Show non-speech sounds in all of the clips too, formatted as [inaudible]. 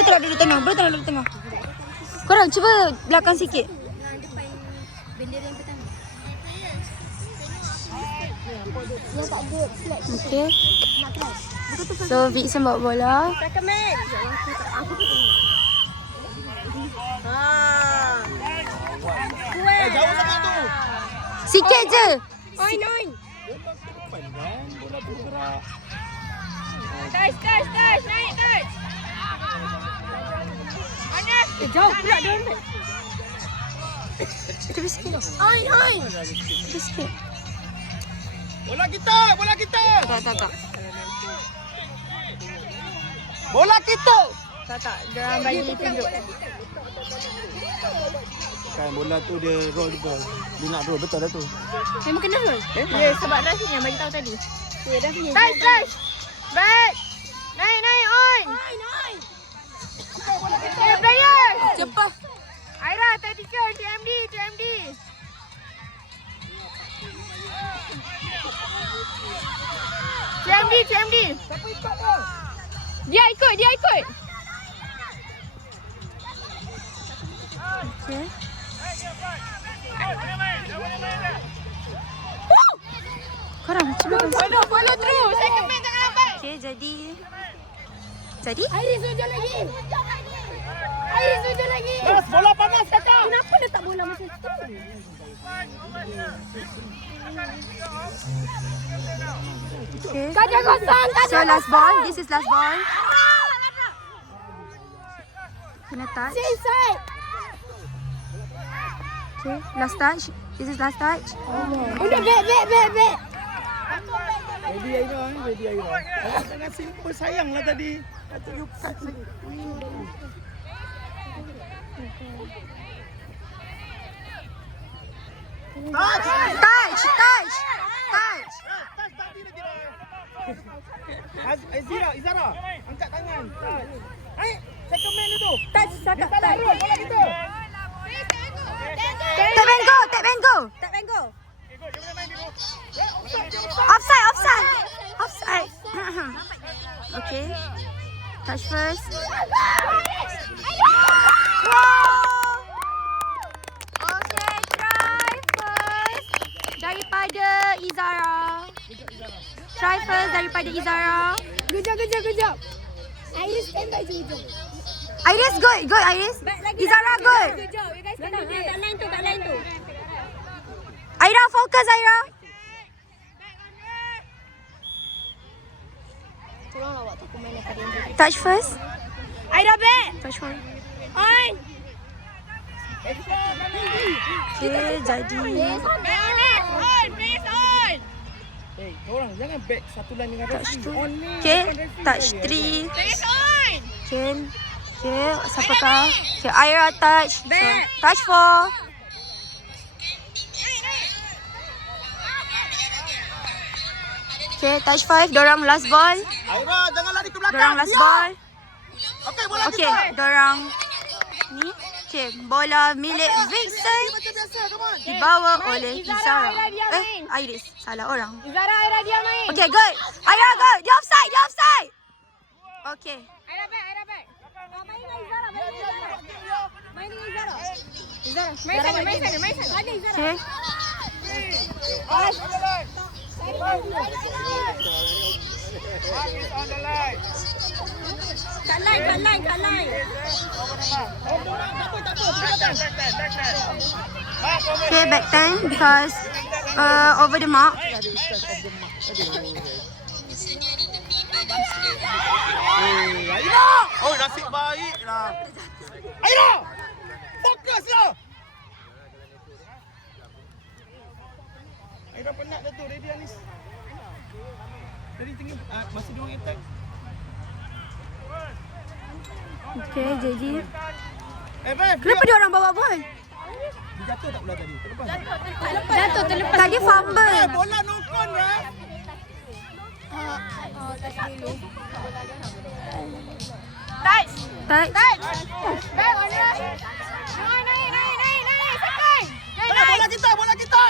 Boleh taruh dulu tengah. Boleh taruh dulu tengah. Korang cuba belakang sikit. Okay. So Vixen bawa bola. Sikit je. Oin, oin. Touch, touch, touch. Naik, touch. Anas. Eh, jauh pula dia orang. Tepi sikit. Oin, oin. Tepi sikit. Bola kita, bola kita. Tak, tak, tak. Bola kita. Tak, tak. Dia bagi tunjuk. Kan bola tu dia roll ball. Dia nak roll betul dah tu. Memang kena roll? Eh? Ya, sebab Rafi yang bagi tahu tadi. Ya, Rafi. Touch, touch. Back. Naik, naik, on. Naik, naik. Eh, player. Cepat. Aira, tactical, TMD, TMD. TMD, TMD. Dia ikut, dia ikut. Okay. Korang cuba. Follow, follow through. Second man jangan lambat. Okay, jadi. Jadi? Iris hujung lagi. Iris hujung lagi. Bola panas kakak. Kenapa letak bola macam tu? Okay. Kaca kosong, kaca So last ball. This is last ball. Kena touch. Inside. Okay. Last touch. This is last touch. Udah, back, back, back, back. Ready Aira, eh? ready Aira. Awak jangan simple sayang lah tadi. Kata you cut lagi. Touch! Touch. Touch. Touch. Touch tadi dia tidak. Az- Izara, Izara. Angkat tangan. Touch. Eh, second man itu. Touch, cakap Salah touch. roll bola kita. Tap and go. Tap and go. Tak main go. Offside. Offside. Offside. [coughs] okay. Touch first. Wow. Okay, try first daripada Izara. Try first daripada Izara. Kejap, kejap, kejap. Iris standby je hujung. Iris good, good Iris. Izara good. Kejap, you guys kena. Tak lain tu, tak lain tu. Aira fokus Aira. Tolonglah waktu aku main pada yang Touch first. Aira back. Touch one. On. Okay, jadi. Back on it. On, please on. Eh, korang jangan back satu line dengan Touch referee. two. On ni. Okay, bukan referee. touch three. Please on. Okay. Okay, siapakah? Okay, Aira touch. So, Back. touch four. Okay, touch five. Dorang last ball. Aira, jangan lari ke belakang. Dorang last ball. Okey, bola Okay, kita. dorang ni. Okay, bola milik Vixen Macam biasa, come on. dibawa oleh Izara, Izara. Aira dia Eh, main. Iris. Salah orang. Zara, Aira dia main. Okay, good. Aira, good. Dia offside, dia offside. Okay. Aira back, Aira back. Main dengan Izara, main dengan Izara. Main dengan Izara. Izara, main sana, main sana, main sana. Ada Izara. Okay. Kat line, kat line, kat line. Okay, back 10 because uh, over the mark. Aira! Oh, nasib baik lah. Aira! Fokus lah! Aira penat dah tu, ready Anis. Tadi tengah, ah, masih dua attack. Okay, jadi. Eh, Bev! Kenapa dia orang bawa ball? Dia jatuh tak bola tadi? Terlepas. Jatuh terlepas. Tadi fumble. Eh, bola nokon Bev! Touch, Touch. touch. Back on. Naik, naik, naik, naik, naik. Second. Naik, naik. bola kita, bola kita!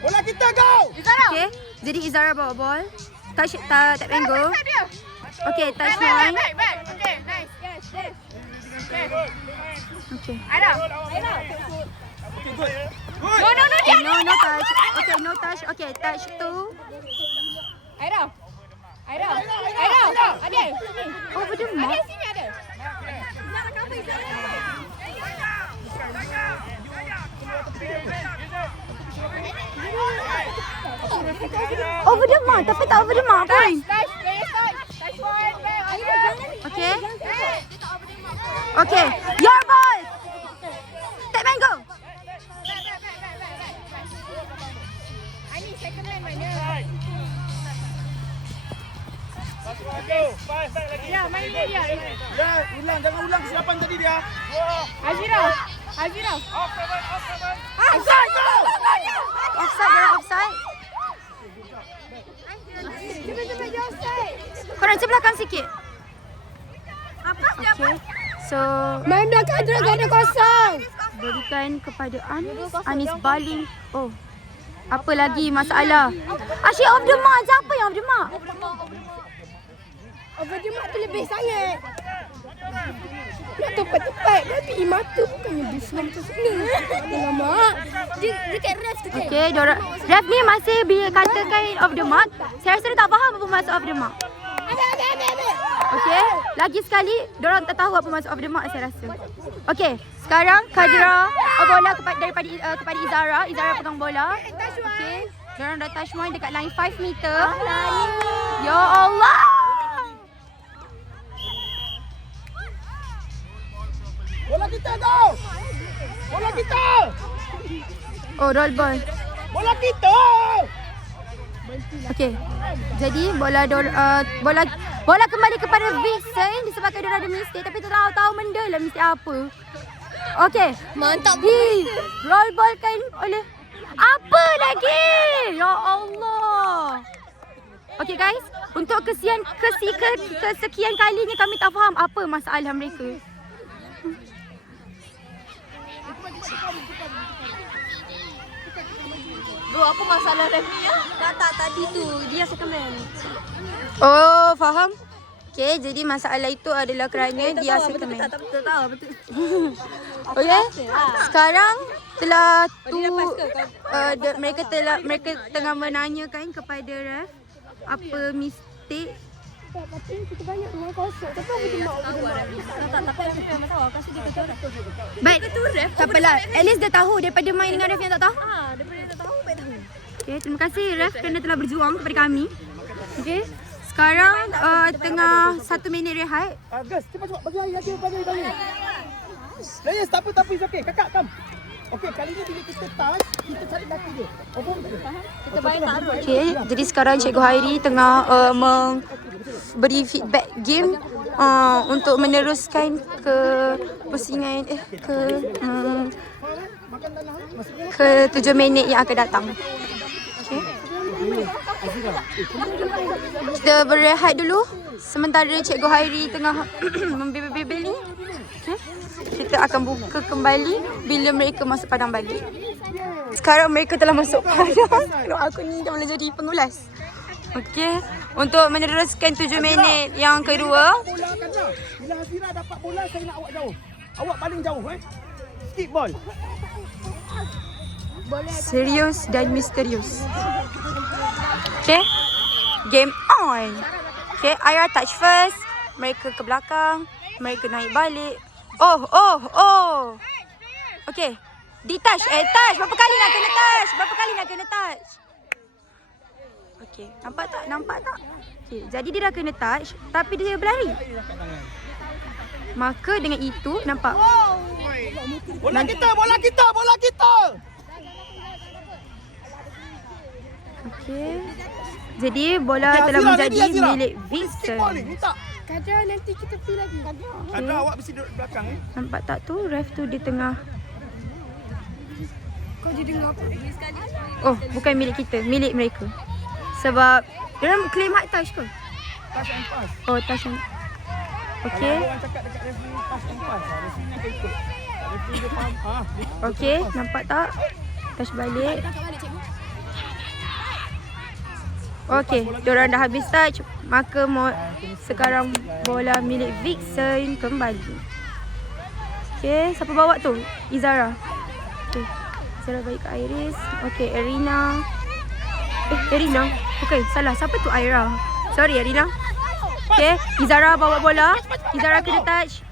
Bola kita, go! Izara. Okay, jadi Izara bawa ball. Touch, ta, tap and go. Okay, touch back, back, back, back, back. Okay, nice. Yes, yes. Okay. I know. I know. Okay, good. Good. No, no, no, no, no, no touch. Okay, no touch. Okay, touch two. Aira. Aira. Aira. Ada. Over the mark. Ada sini ada. Nak kau pergi. Over the mark, tapi tak over the mark. Kan? Fine. Okay. Your ball. Take man go. Ani second line mana? Ya, main dia dia. Ya, ulang. Jangan ulang kesilapan tadi dia. Azira. Azira. Offside. Offside. Dia offside. Cepat cepat offside. Korang sebelahkan sikit. Okay. So, belakang terus ada kosong. berikan kepada Anis. Anis baling. Oh. Apa lagi masalah? Asyik off the mark. Siapa yang off the mark? Over the mark tu lebih sangat. Nak tepat-tepat tapi mata bukannya bising macam sana. Alamak. Dia dekat ref tu kan. Okay, Dora. Ref ni masih bila katakan off the mark. Saya rasa dia tak faham apa maksud off the mark. Okay, lagi sekali dorang tak tahu apa maksud off the mark saya rasa. Okay, sekarang Kadra oh, bola kepada daripada uh, kepada Izara. Izara pegang bola. Okay, dorang dah touch point dekat line 5 meter. Ya Allah. Bola kita tu. Bola kita. Oh, roll ball. Bola kita. Okay. Jadi bola dor, uh, bola bola kembali kepada Vixen disebabkan dia ada mistake tapi tak tahu tahu benda lah mistake apa. Okay. Mantap. Di roll ball kan oleh apa lagi? Ya Allah. Okay guys, untuk kesian kesi ke, kesekian kalinya kami tak faham apa masalah mereka. Bro, apa masalah ni ya? Tak, tak, tadi tu. Dia second man. Oh, faham? Okay, jadi masalah itu adalah kerana dia second man. Tak, tak, tahu betul. Okay. Sekarang telah tu uh, mereka telah mereka tengah menanyakan kepada ref apa mistake Tapi kita banyak rumah kosong. Tapi apa dia mak tahu. Tak, tak, tapi aku memang tahu. Aku rasa dia kata ref. Baik. Tak apalah. At least dia tahu daripada main dengan ref yang tak tahu. Ah, daripada dia tak tahu, baik tahu. Okay, terima kasih ref kerana telah berjuang kepada kami. Okay. Sekarang uh, tengah satu minit rehat. Ah, Gus, cepat cepat bagi air lagi, bagi air bagi. Yes, tak apa, tak apa, it's okay. Kakak, come. Okay, kali ni bila kita touch, kita cari laki dia. Oh, faham tak? Kita bayar taruh. Okay, jadi sekarang Cikgu Hairi tengah uh, memberi feedback game uh, untuk meneruskan ke pusingan eh ke um, ke tujuh minit yang akan datang. Kita berehat dulu sementara Cikgu Hairi tengah [clears throat] membebel-bebel ni. Okay. Kita akan buka kembali bila mereka masuk padang balik. Sekarang mereka telah masuk padang. [laughs] Kalau aku ni dah boleh jadi pengulas. Okey, untuk meneruskan tujuh minit yang kedua. Bila Hazira dapat bola, saya nak awak jauh. Awak paling jauh, eh. Skip ball. Serius dan misterius. Okey. Game on. Okey, Ira touch first. Mereka ke belakang. Mereka naik balik. Oh, oh, oh. Okey. Di touch. Eh, touch. Berapa kali nak kena touch? Berapa kali nak kena touch? Okey. Nampak tak? Nampak tak? Okey. Jadi dia dah kena touch. Tapi dia berlari. Maka dengan itu, nampak? Bola kita, bola kita, bola kita. Okey. Jadi bola Okay, telah Azira, menjadi Azira. milik Vincent. minta. Kadang nanti kita pergi lagi. Ada awak mesti duduk belakang, eh. Nampak tak tu ref tu di tengah. Kau jadi dengar apa? Oh, bukan milik kita, milik mereka. Sebab dia orang claim hak touch ke? Touch and pass. Oh, touch. and- Kalau Okey. orang cakap dekat referee pass and pass, referee ni akan ikut. Referee dia faham. Ah, dia- Okey, nampak tak? Touch balik. Okey, diorang dah habis touch. Maka mo- sekarang bola milik Vixen kembali. Okay, siapa bawa tu? Izara. Okay. Izara balik ke Iris. Okay, Erina. Eh, Erina. Okay, salah. Siapa tu Aira? Sorry, Erina. Okay, Izara bawa bola. Izara kena touch.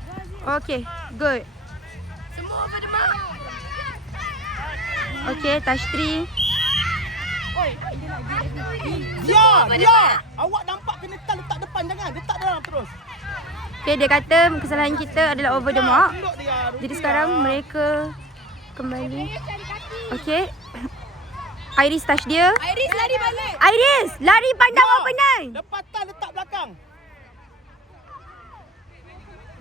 Okay, good. Semua pada. Okay, touch Dia, dia. Awak nampak kena letak letak depan jangan. Letak dalam terus. Okay, dia kata kesalahan kita adalah over the mark. Jadi sekarang mereka kembali. Okay. [coughs] Iris touch dia. Iris lari balik. Iris, lari pandang Ya. opener. Lepatan letak belakang.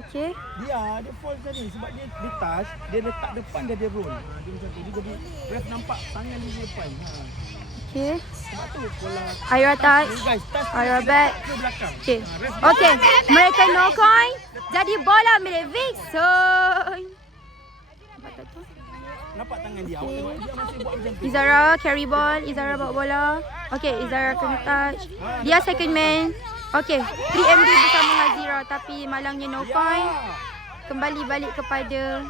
Okay. Dia, dia fall tadi sebab dia dia touch, dia letak depan dia dia roll. Dia macam tu. Dia jadi ref nampak tangan dia di depan. Ha. Okay. Touch. guys, touch Ira back. Okay. Okay. Mereka no coin. Jadi bola milik Vixen. Nampak tangan dia. Awak tengok dia masih buat macam tu. Izara carry ball. Izara bawa bola. Okay. Izara kena touch. Dia second man. Okay. 3MD bersama Hazira. Tapi malangnya no. Ya. Kembali balik kepada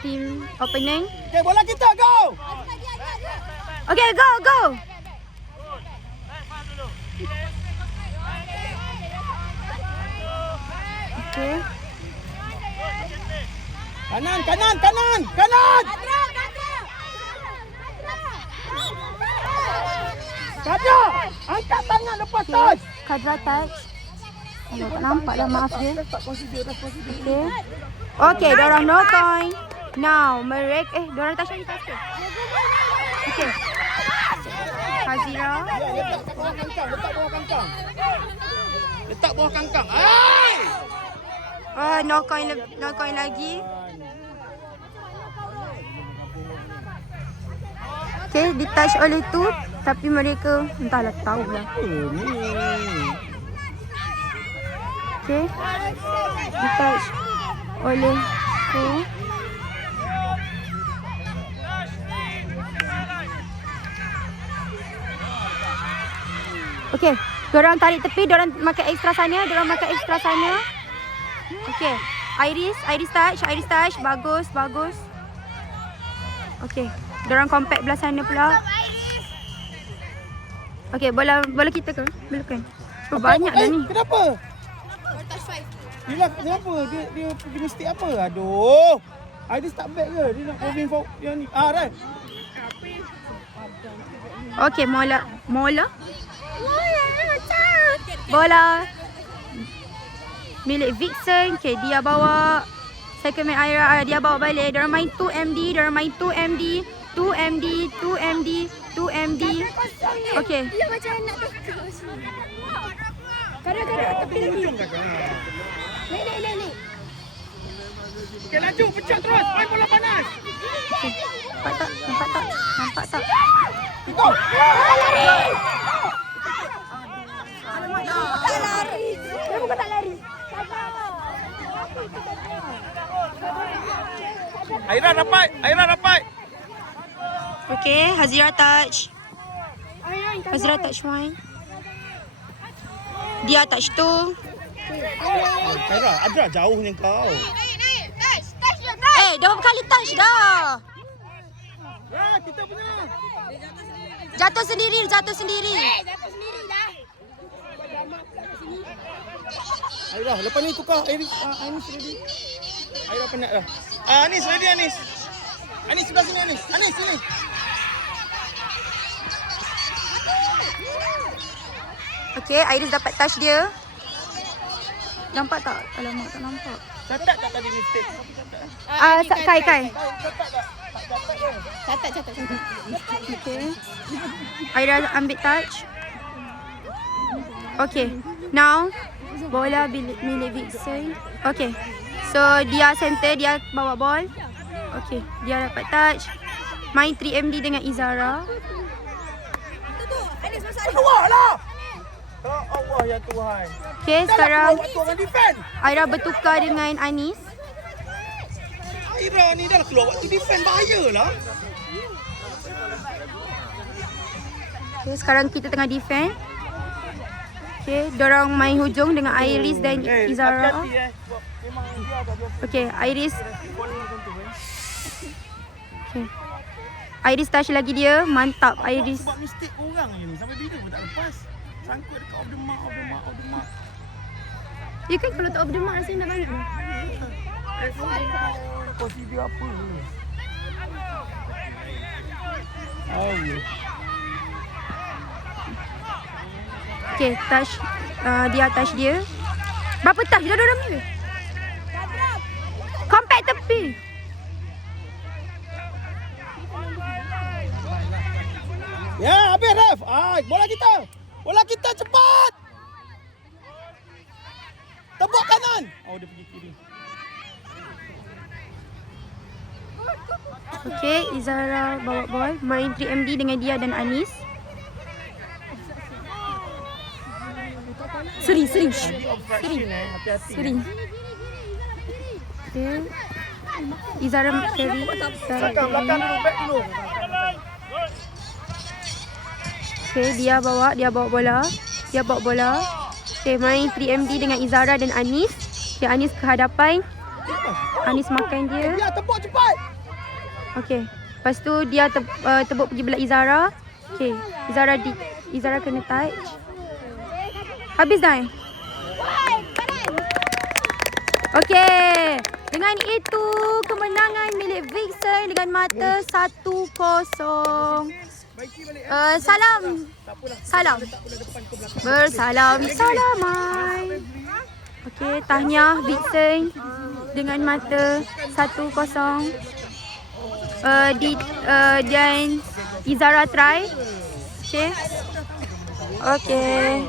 team opening. Okay, bola kita go. Okay, go, go. Okay. Kanan, kanan, kanan, kanan. Kadra, angkat tangan lepas touch. Kadra touch. Aduh, tak nampak dah maaf dia. Ref tak consider, ref consider. Okay. Okay, dorang no point. Now, mereka eh dorang touch lagi touch? Okay. Hazira. Letak kat bawah kangkang, letak bawah kangkang. Letak bawah kangkang. Ai! Oh, no coin no coin lagi. Okay, di touch oleh tu tapi mereka entahlah tahu lah. Okay. Di touch oleh tu. Okay. Diorang tarik tepi, diorang makan ekstra sana, diorang makan ekstra sana. Okay. Iris, Iris touch, Iris touch. Bagus, bagus. Okay. Diorang compact belah sana pula. Okay, bola bola kita ke? Bola kan? Oh, banyak dah Eh, ni. Kenapa? Yelah, kenapa? Dia dia pergi mistake apa? Aduh. Idris tak back ke? Dia nak moving for yang ni. Ah, right. Okay, mola. Mola? Bola. Milik Vixen. Okay, dia bawa. Second man Ira. ah, Dia bawa balik. Diorang main 2MD. Diorang main 2MD. 2MD. 2MD. 2MD. Okay. Dia macam nak tukar. Kadang-kadang tepi lagi. Naik, naik, naik, naik. Okay, laju. Pecah terus. Main bola panas. Nampak tak? Nampak tak? Nampak tak? Go. Tak Aira rapat. Aira rapat. Okay, Hazira touch. Hazira touch one. Dia touch two. Aira, Adra jauhnya kau. Eh, dah berapa kali touch dah. Ya, kita punya. Jatuh sendiri, jatuh sendiri. Jatuh sendiri dah. Aira, lepas ni tukar Iris. Ah, Anis ready. Aira penat dah. Ah, Anis ready Anis. Anis sebelah sini Anis. Anis sini. Okay, Iris dapat touch dia. Nampak tak? Alamak, tak nampak. Catat tak tadi mistake? Ah, uh, Kai, Kai. Catat tak? Tak catat? Catat. Okay. Aira ambil touch. Okay. Now, bola milik, milik Vixen. Okay. So, dia center, dia bawa ball. Okay. Dia dapat touch. Main 3MD dengan Izara. Keluar lah! Allah ya Tuhan. Okay, sekarang. Aira bertukar dengan Anis. Aira ni dah keluar waktu defend bahaya lah. Okay, sekarang kita tengah defend. Okay, dorang main hujung dengan Iris dan Izara. Okay, Iris. Okay. Iris touch lagi dia. Mantap Iris. Buat mistake orang je ni. Sampai bila pun tak lepas. Sangkut dekat off the mark, off the mark, off the mark. Ya kan kalau tak off the mark rasanya dah banyak. Kau video apa ni? Oh. Okay, touch. Uh, dia touch dia. Berapa touch? Dah dua minit. Ref. Ah, bola kita. Bola kita cepat. Tepuk kanan. Oh, dia pergi kiri. Okay, Izara bawa ball. Main 3MD dengan dia dan Anis. Seri, seri. Seri. Seri. Okay. Izara carry. Izara Belakang, belakang dulu, back dulu. Okay, dia bawa, dia bawa bola. Dia bawa bola. Okay, main 3MD dengan Izara dan Anis. Okay, Anis ke hadapan. Anis makan dia. Ya, tepuk cepat. Okay. Lepas tu dia te, uh, tebuk pergi belah Izara. Okay. Izara di Izara kena touch. Habis dah eh? Okay. Dengan itu kemenangan milik Vixen dengan mata 1-0. Uh, salam. Salam. Bersalam salamai. Okay, tahniah Vixen dengan mata 1-0 uh, di uh, dan Izara try. Okay. Okay.